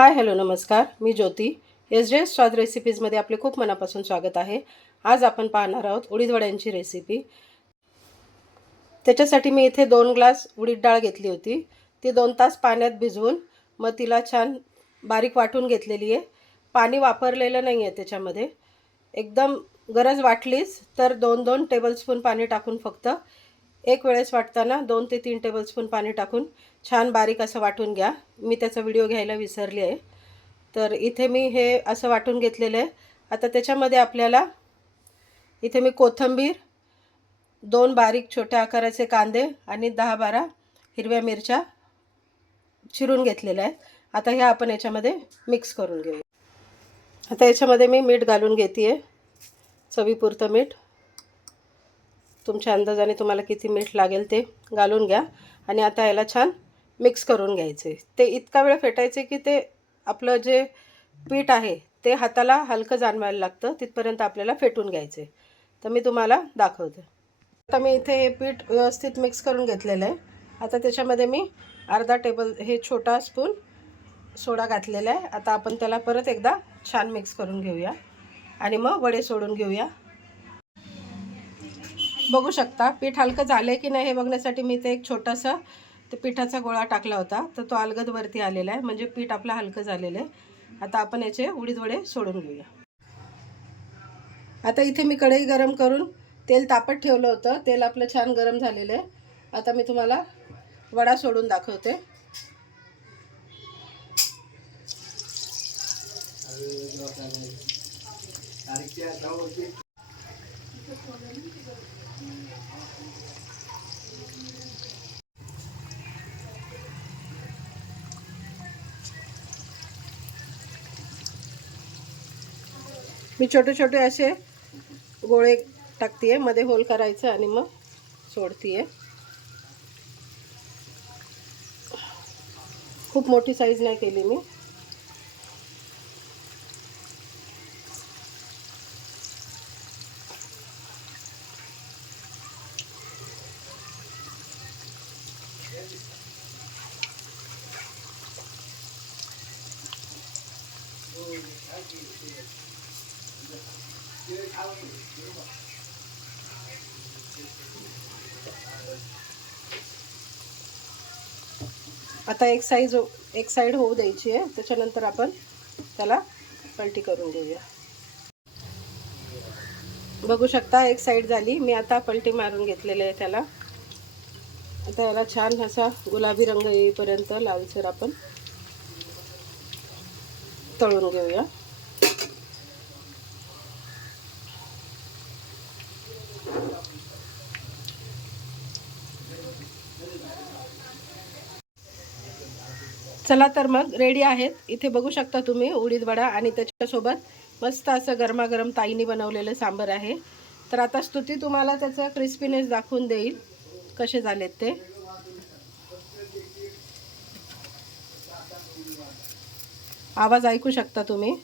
Hi hello नमस्कार, मी ज्योती. SJ स्वाद रेसिपीजमध्ये आपले खूप मनापासून स्वागत आहे. आज आपण पाहणार आहोत उडीद वड्यांची रेसिपी. त्याच्यासाठी मी इथे 2 ग्लास उडीद डाळ घेतली होती. ती 2 तास पाण्यात भिजवून मग तिला छान बारीक वाटून घेतलेली आहे. पाणी वापरलेलं नाही आहे त्याच्यामध्ये. एकदम गरज वाटलीच तर 2-2 टेबलस्पून पाणी टाकून फक्त एक वेळेस वाटताना 2 ते 3 टेबलस्पून पाणी टाकून छान बारीक असं वाटून घ्या. मी त्याचा व्हिडिओ घ्यायला विसरली आहे. तर इथे मी हे असं वाटून घेतलेलं आहे. आता त्याच्यामध्ये आपल्याला इथे मी कोथिंबीर, 2 बारीक छोट्या आकाराचे कांदे आणि 10-12 हिरव्या मिरच्या चिरून घेतलेल्या आहेत. आता ह्या आपण याच्यामध्ये मिक्स करून घेऊया. आता याच्यामध्ये मी मीठ घालून घेते आहे, चवीपुरतं मीठ. तुमच्या अंदाजाने तुम्हाला किती मीठ लागेल ते घालून घ्या. आणि आता याला छान मिक्स करून घ्यायचे. ते इतका वेळ फेटायचे की ते आपलं जे पीठ आहे ते हाताला हलकं जाणवायला लागतं, तिथपर्यंत आपल्याला फेटून घ्यायचे. तर मी तुम्हाला दाखवते. आता मी इथे हे पीठ व्यवस्थित मिक्स करून घेतलेलं आहे. आता त्याच्यामध्ये मी अर्धा टेबल हे छोटा स्पून सोडा घातलेला आहे. आता आपण त्याला परत एकदा छान मिक्स करून घेऊया आणि मग वडे सोडून घेऊया. बघू शकता पीठ हलकं झालं आहे की नाही हे बघण्यासाठी मी इथे एक छोटासा ते पिठाचा गोळा टाकला होता, तर तो अलगद वरती आलेला आहे, म्हणजे पीठ आपलं हलकं झालेलं आहे. आता आपण याचे उडीद वडे सोडून घेऊया. आता इथे मी कढई गरम करून तेल तापत ठेवलं होतं. तेल आपलं छान गरम झालेलं आहे. आता मी तुम्हाला वडा सोडून दाखवते. मी छोटे छोटे असे गोळे टाकते आहे, मध्ये होल करायचं आणि मग सोडते आहे. खूप मोठी साईज नाही केली मी. आता एक साईड होऊ द्यायची आहे. त्याच्यानंतर आपण त्याला पलटी करून घेऊया. बघू शकता एक साईड झाली. मी आता पलटी मारून घेतलेले आहे त्याला. आता याला छान असा गुलाबी रंग येईपर्यंत लालसर आपण तळून घेऊया. चला तर मग रेडी आहेत. इथे बघू शकता तुम्ही उडीद वडा आणि त्याच्यासोबत मस्त असं गरमागरम ताईनी बनवलेलं सांबार आहे. तर आता स्तुती तुम्हाला त्याचा क्रिस्पीनेस दाखवून देईल कसे झालेत ते. आवाज ऐकू शकता तुम्ही.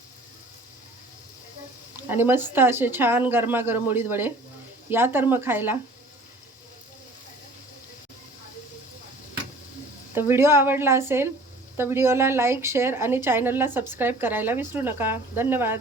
आणि मस्त असे छान गरमागरम उडीद वडे. या तर मग खायला. तर व्हिडिओ आवडला असेल तर व्हिडिओला लाईक, शेअर आणि चॅनलला सबस्क्राईब करायला विसरू नका. धन्यवाद.